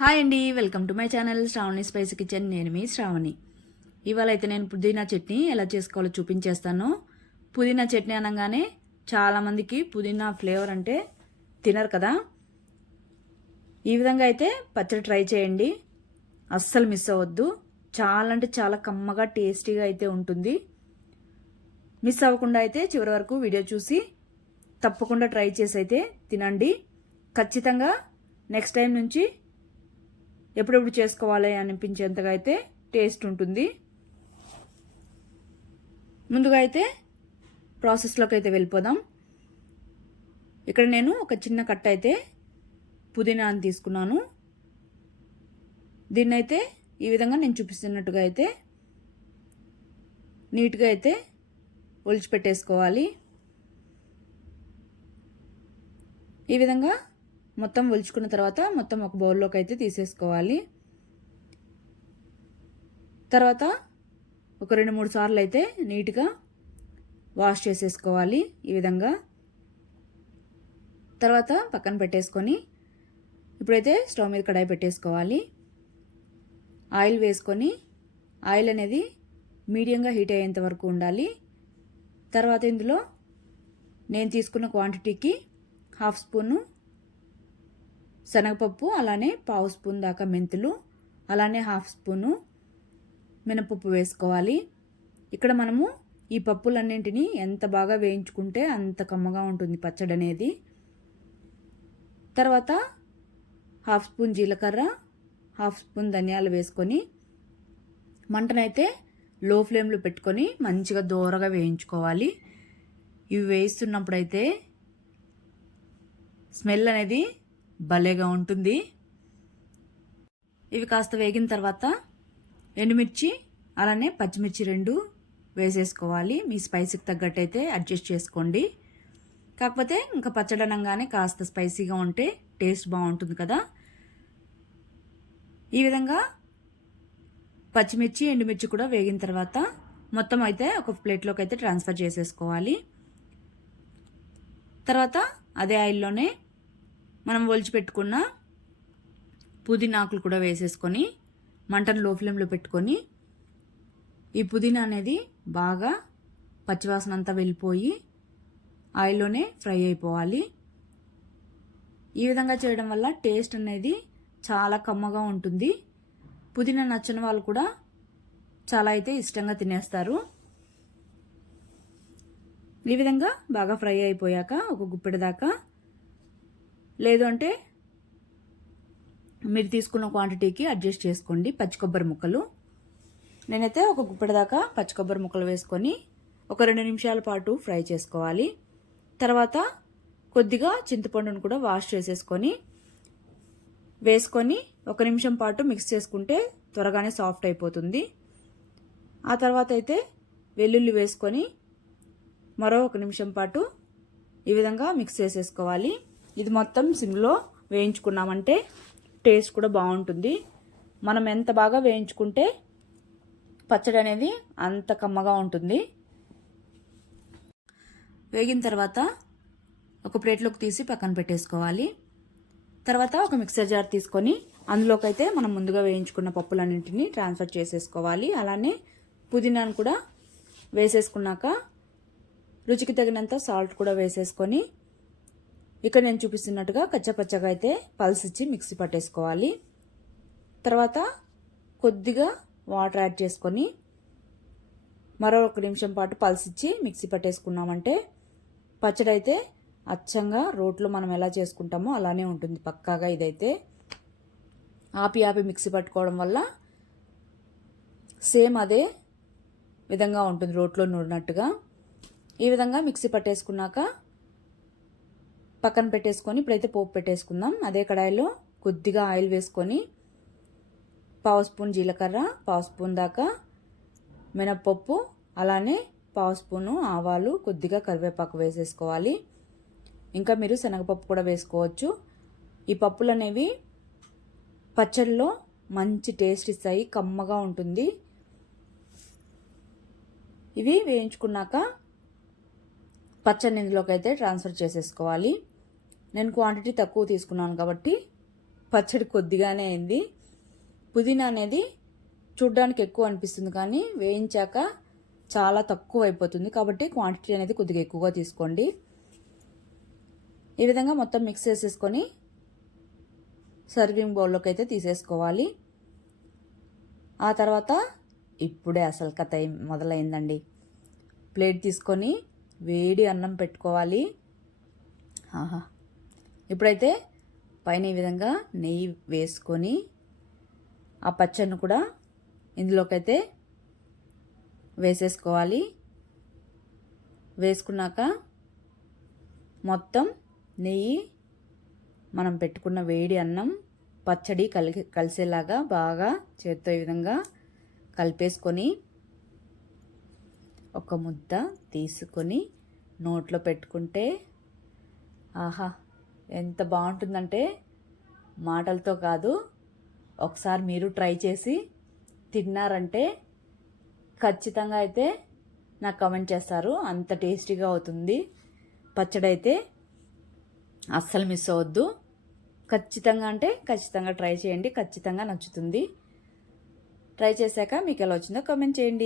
Hi అండి welcome to my channel Sravani spice kitchen. నేను మీ శ్రావణి. ఇవాళ అయితే నేను పుదీనా చట్నీ ఎలా చేసుకోవాలో చూపించేస్తాను. పుదీనా చట్నీ అనగానే చాలామందికి పుదీనా ఫ్లేవర్ అంటే తినరు కదా. ఈ విధంగా అయితే పచ్చడి ట్రై చేయండి. అస్సలు మిస్ అవ్వద్దు. చాలా అంటే చాలా కమ్మగా టేస్టీగా అయితే ఉంటుంది. మిస్ అవ్వకుండా అయితే చివరి వరకు వీడియో చూసి తప్పకుండా ట్రై చేసి అయితే తినండి. ఖచ్చితంగా నెక్స్ట్ టైం నుంచి ఎప్పుడెప్పుడు చేసుకోవాలి అనిపించేంతగా అయితే టేస్ట్ ఉంటుంది. ముందుగా అయితే ప్రాసెస్లోకి అయితే వెళ్ళిపోదాం. ఇక్కడ నేను ఒక చిన్న కట్ట అయితే పుదీనాని తీసుకున్నాను. దీన్నైతే ఈ విధంగా నేను చూపిస్తున్నట్టుగా అయితే నీట్గా అయితే ఒలిచిపెట్టేసుకోవాలి. ఈ విధంగా మొత్తం ఒలుచుకున్న తర్వాత మొత్తం ఒక బౌల్లోకి అయితే తీసేసుకోవాలి. తర్వాత ఒక రెండు మూడు సార్లు అయితే నీట్గా వాష్ చేసేసుకోవాలి ఈ విధంగా. తర్వాత పక్కన పెట్టేసుకొని ఇప్పుడైతే స్టవ్ మీద కడాయి పెట్టేసుకోవాలి. ఆయిల్ వేసుకొని ఆయిల్ అనేది మీడియంగా హీట్ అయ్యేంత వరకు ఉండాలి. తర్వాత ఇందులో నేను తీసుకున్న క్వాంటిటీకి హాఫ్ స్పూను శనగపప్పు అలానే పావు స్పూన్ దాకా మెంతులు అలానే హాఫ్ స్పూను మినపప్పు వేసుకోవాలి. ఇక్కడ మనము ఈ పప్పులన్నింటినీ ఎంత బాగా వేయించుకుంటే అంత కమ్మగా ఉంటుంది పచ్చడి అనేది తర్వాత హాఫ్ స్పూన్ జీలకర్ర హాఫ్ స్పూన్ ధనియాలు వేసుకొని మంటనైతే లో ఫ్లేమ్లో పెట్టుకొని మంచిగా దూరగా వేయించుకోవాలి. ఇవి వేయిస్తున్నప్పుడైతే స్మెల్ అనేది భలేగా ఉంటుంది. ఇవి కాస్త వేగిన తర్వాత ఎండుమిర్చి అలానే పచ్చిమిర్చి రెండు వేసేసుకోవాలి. మీ స్పైసీకి తగ్గట్టయితే అడ్జస్ట్ చేసుకోండి. కాకపోతే ఇంకా పచ్చడి కాస్త స్పైసీగా ఉంటే టేస్ట్ బాగుంటుంది కదా. ఈ విధంగా పచ్చిమిర్చి ఎండుమిర్చి కూడా వేగిన తర్వాత మొత్తం అయితే ఒక ప్లేట్లోకి అయితే ట్రాన్స్ఫర్ చేసేసుకోవాలి. తర్వాత అదే ఆయిల్లోనే మనం ఒలిచిపెట్టుకున్న పుదీనాకులు కూడా వేసేసుకొని మంటను లో ఫ్లేమ్లో పెట్టుకొని ఈ పుదీనా అనేది బాగా పచ్చివాసన అంతా వెళ్ళిపోయి ఆయిల్లోనే ఫ్రై అయిపోవాలి. ఈ విధంగా చేయడం వల్ల టేస్ట్ అనేది చాలా కమ్మగా ఉంటుంది. పుదీనా నచ్చిన వాళ్ళు కూడా చాలా అయితే ఇష్టంగా తినేస్తారు. ఈ విధంగా బాగా ఫ్రై అయిపోయాక ఒక గుప్పెడ దాకా లేదు అంటే మీరు తీసుకున్న క్వాంటిటీకి అడ్జస్ట్ చేసుకోండి పచ్చి కొబ్బరి ముక్కలు. నేనైతే ఒక గుప్పటి దాకా పచ్చి కొబ్బరి ముక్కలు వేసుకొని ఒక రెండు నిమిషాల పాటు ఫ్రై చేసుకోవాలి. తర్వాత కొద్దిగా చింతపండును కూడా వాష్ చేసేసుకొని వేసుకొని ఒక నిమిషం పాటు మిక్స్ చేసుకుంటే త్వరగానే సాఫ్ట్ అయిపోతుంది. ఆ తర్వాత అయితే వెల్లుల్లి వేసుకొని మరో ఒక నిమిషం పాటు ఈ విధంగా మిక్స్ చేసేసుకోవాలి. ఇది మొత్తం సిమ్లో వేయించుకున్నామంటే టేస్ట్ కూడా బాగుంటుంది. మనం ఎంత బాగా వేయించుకుంటే పచ్చడి అనేది అంత కమ్మగా ఉంటుంది. వేగిన తర్వాత ఒక ప్లేట్లోకి తీసి పక్కన పెట్టేసుకోవాలి. తర్వాత ఒక మిక్సర్ జార్ తీసుకొని అందులోకైతే మనం ముందుగా వేయించుకున్న పప్పులన్నింటినీ ట్రాన్స్ఫర్ చేసేసుకోవాలి. అలానే పుదీనాను కూడా వేసేసుకున్నాక రుచికి తగినంత సాల్ట్ కూడా వేసేసుకొని ఇక్కడ నేను చూపిస్తున్నట్టుగా కచ్చపచ్చగా అయితే పల్స్ ఇచ్చి మిక్సీ పట్టేసుకోవాలి. తర్వాత కొద్దిగా వాటర్ యాడ్ చేసుకొని మరో ఒక నిమిషం పాటు పల్స్ ఇచ్చి మిక్సీ పట్టేసుకున్నామంటే పచ్చడి అయితే అచ్చంగా రోట్లో మనం ఎలా చేసుకుంటామో అలానే ఉంటుంది పక్కాగా ఇదైతే. ఆపి ఆపి మిక్సీ పట్టుకోవడం వల్ల సేమ్ అదే విధంగా ఉంటుంది రోట్లో నూరినట్టుగా. ఈ విధంగా మిక్సీ పట్టేసుకున్నాక పక్కన పెట్టేసుకొని ఇప్పుడైతే పోపు పెట్టేసుకుందాం. అదే కడాయిలో కొద్దిగా ఆయిల్ వేసుకొని పావు స్పూన్ జీలకర్ర పావు స్పూన్ దాకా మినప్పప్పు అలానే పావు స్పూను ఆవాలు కొద్దిగా కరివేపాకు వేసేసుకోవాలి. ఇంకా మీరు శనగపప్పు కూడా వేసుకోవచ్చు. ఈ పప్పులు అనేవి పచ్చడిలో మంచి టేస్ట్ ఇస్తాయి కమ్మగా ఉంటుంది. ఇవి వేయించుకున్నాక పచ్చడి ఇందులోకి అయితే ట్రాన్స్ఫర్ చేసేసుకోవాలి. నేను క్వాంటిటీ తక్కువ తీసుకున్నాను కాబట్టి పచ్చడి కొద్దిగానే అయింది. పుదీనా అనేది చూడ్డానికి ఎక్కువ అనిపిస్తుంది కానీ వేయించాక చాలా తక్కువ అయిపోతుంది కాబట్టి క్వాంటిటీ అనేది కొద్దిగా ఎక్కువగా తీసుకోండి. ఈ విధంగా మొత్తం మిక్స్ చేసేసుకొని సర్వింగ్ బౌల్లోకి అయితే తీసేసుకోవాలి. ఆ తర్వాత ఇప్పుడే అసలు కథ మొదలైందండి. ప్లేట్ తీసుకొని వేడి అన్నం పెట్టుకోవాలి. ఆహా. ఇప్పుడైతే పైన ఈ విధంగా నెయ్యి వేసుకొని ఆ పచ్చడిని కూడా ఇందులోకైతే వేసేసుకోవాలి. వేసుకున్నాక మొత్తం నెయ్యి మనం పెట్టుకున్న వేడి అన్నం పచ్చడి కలిగి కలిసేలాగా బాగా చేత్తో ఈ విధంగా కలిపేసుకొని ఒక ముద్ద తీసుకొని నోట్లో పెట్టుకుంటే ఆహా ఎంత బాగుంటుందంటే మాటలతో కాదు ఒకసారి మీరు ట్రై చేసి తిన్నారంటే ఖచ్చితంగా అయితే నాకు కమెంట్ చేస్తారు. అంత టేస్టీగా అవుతుంది. పచ్చడి అయితే అస్సలు మిస్ అవ్వద్దు. ఖచ్చితంగా అంటే ఖచ్చితంగా ట్రై చేయండి. ఖచ్చితంగా నచ్చుతుంది. ట్రై చేశాక మీకు ఎలా వచ్చిందో కమెంట్ చేయండి.